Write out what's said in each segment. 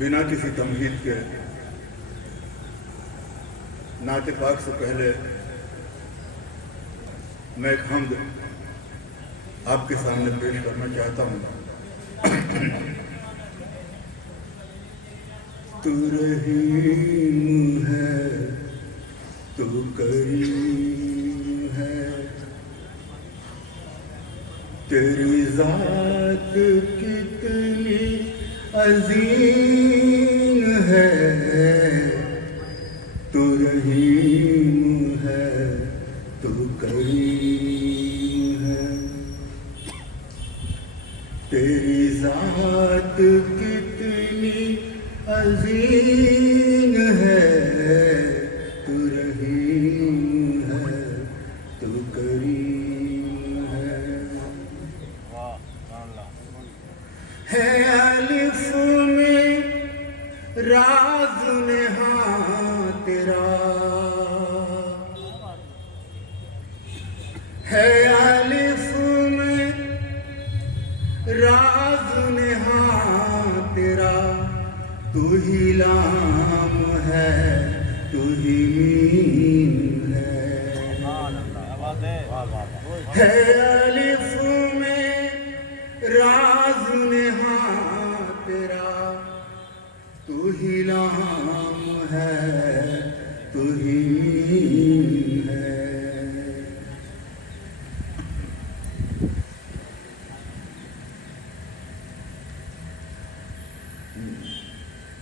بنا کسی تمہید کے نعت پاک سے پہلے میں ایک حمد آپ کے سامنے پیش کرنا چاہتا ہوں۔ تو رحیم ہے، تو کریم ہے، تیری ذات کتنی عظیم ہے، تو رحیم ہے، تو کریم ہے، تیری ذات کتنی عظیم ہے، تو رحیم ہے، تو کریم ہے۔ ہے الف میں راز نہاں تیرا، ہے الف میں راز نہاں تیرا، تو ہی لام ہے، تو ہی میم ہے، ہے الف میں راز نہاں تیرا، تو ہی لام ہے، تو ہی میم ہے۔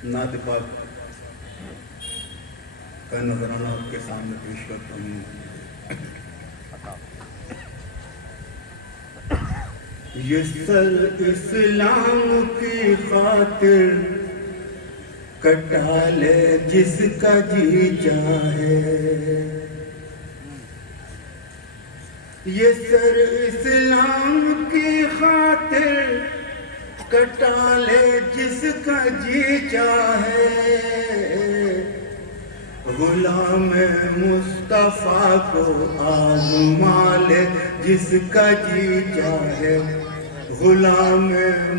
نعت پاک کا نظرانہ آپ کے سامنے پیش کرتا ہوں۔ یہ سر اسلام کی خاطر کٹا لے جس کا جی چاہے، یہ سر اسلام کی خاطر کٹا لے جس کا جی چاہے، غلام مصطفیٰ کو آزما لے جس کا جی چاہے، غلام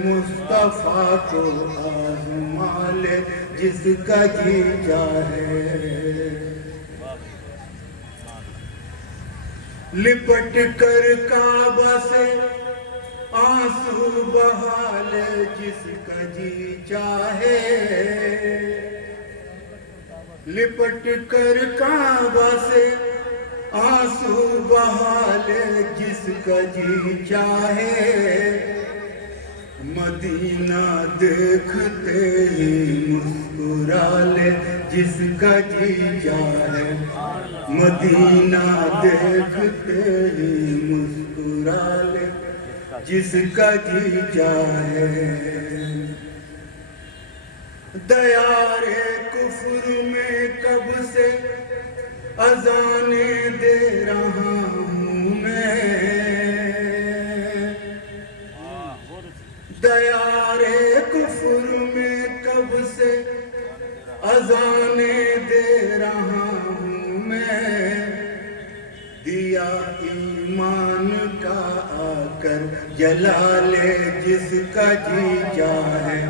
مصطفیٰ کو آزما لے جس کا جی چاہے، لپٹ کر کعبہ سے آنسو بہا لے جس کا جی چاہے، لپٹ کر کعبہ سے آنسو بہا لے جس کا جی چاہے، مدینہ دیکھتے ہی مسکرا لے جس کا جی چاہے، مدینہ دیکھتے ہی مسکرا لے جس کا جی چاہے، دیار کفر میں کب سے اذانیں دے رہا ہوں میں، دیار کفر میں کب سے اذانیں دے رہا ہوں میں، دیا ایمان کا آ کر جلا لے جس کا جی چاہے،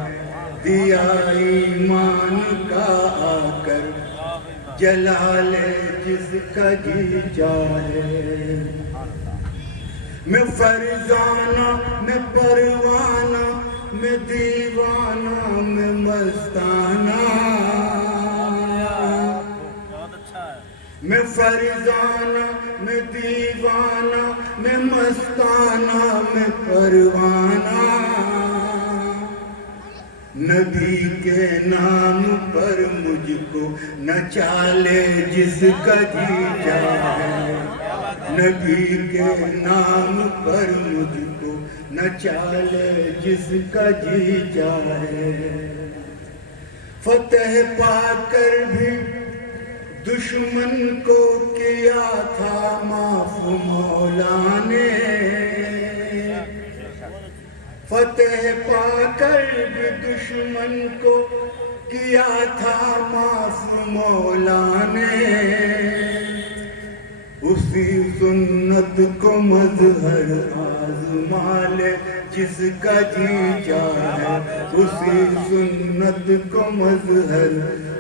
دیا ایمان کا آ کر جلا لے جس کا جی چاہے، میں فرزانہ میں پروانہ میں دیوانہ میں مستانہ، میں فرزانہ میں دیوانہ میں مستانہ میں پروانہ، نبی کے نام پر مجھ کو نچا لے جس کا جی چاہے، نبی کے نام پر مجھ کو نچا لے جس کا جی چاہے، فتح پا کر بھی دشمن کو کیا تھا معاف مولا نے، فتح پا کر بھی دشمن کو کیا تھا معاف مولا نے، اسی سنت سنت کو مظہر آزما لے جس کا جی چاہے اسی سنت کو مظہر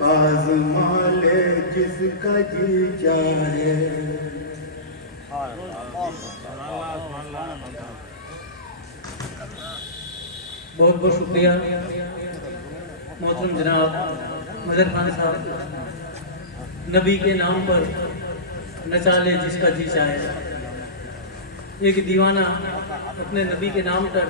آزما لے جس کا جی چاہے. بہت بہت شکریہ محترم جناب مظہر خان صاحب. نبی کے نام پر نچا لے جس کا جی چاہے. ایک دیوانہ اپنے نبی کے نام پر